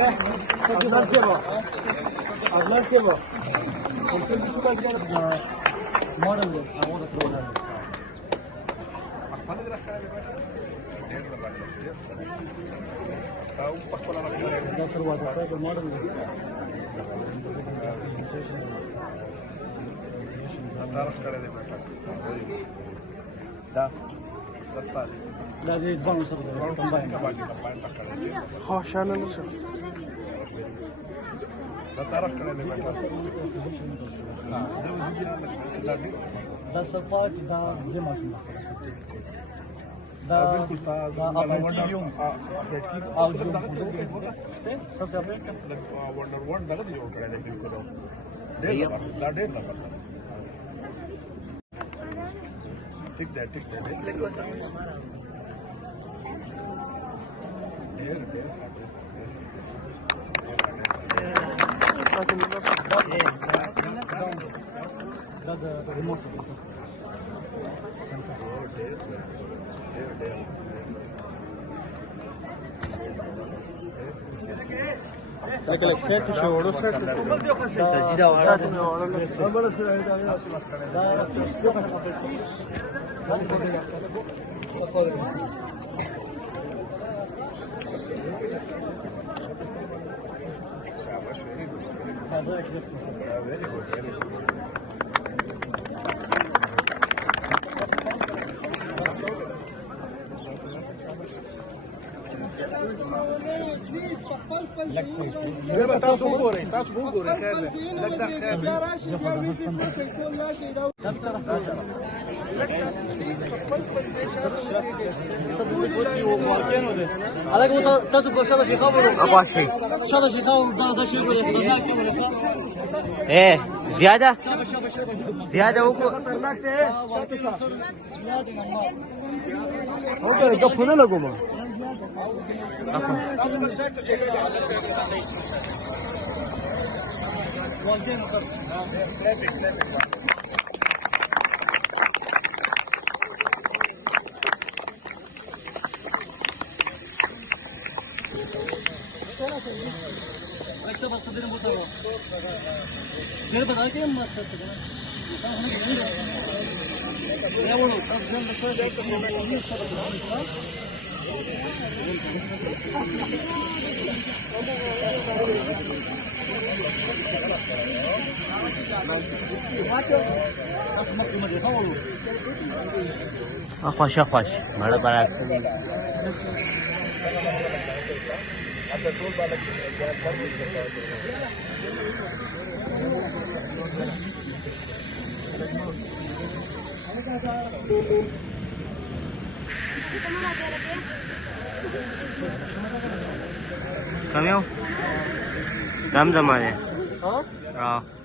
Ablan siapa? Ablan siapa? Mungkin suka juga model deh. Aku udah throw model. ده سروة سايكل موديل لا دي باونسر خوشانه نشه ده صفات ده زي ما شفنا बिल्कुल था और जो सब जब वंडर वन लगा दिया उनका है बिल्कुल डेढ़ लगा ठीक है ده ريموت لكن السيت شو سيت تاسو وګورئ خیر دی لکه خیر علاقه مو تاسو په شاده شي خبرو اباشي شاده شي خبرو دا شي ګورې خطرناک دی ولې ايه زياده وګورئ خطرناک دی وګورئ غفونه لګوم اخوش مړه برات कम हो कम जमाने हाँ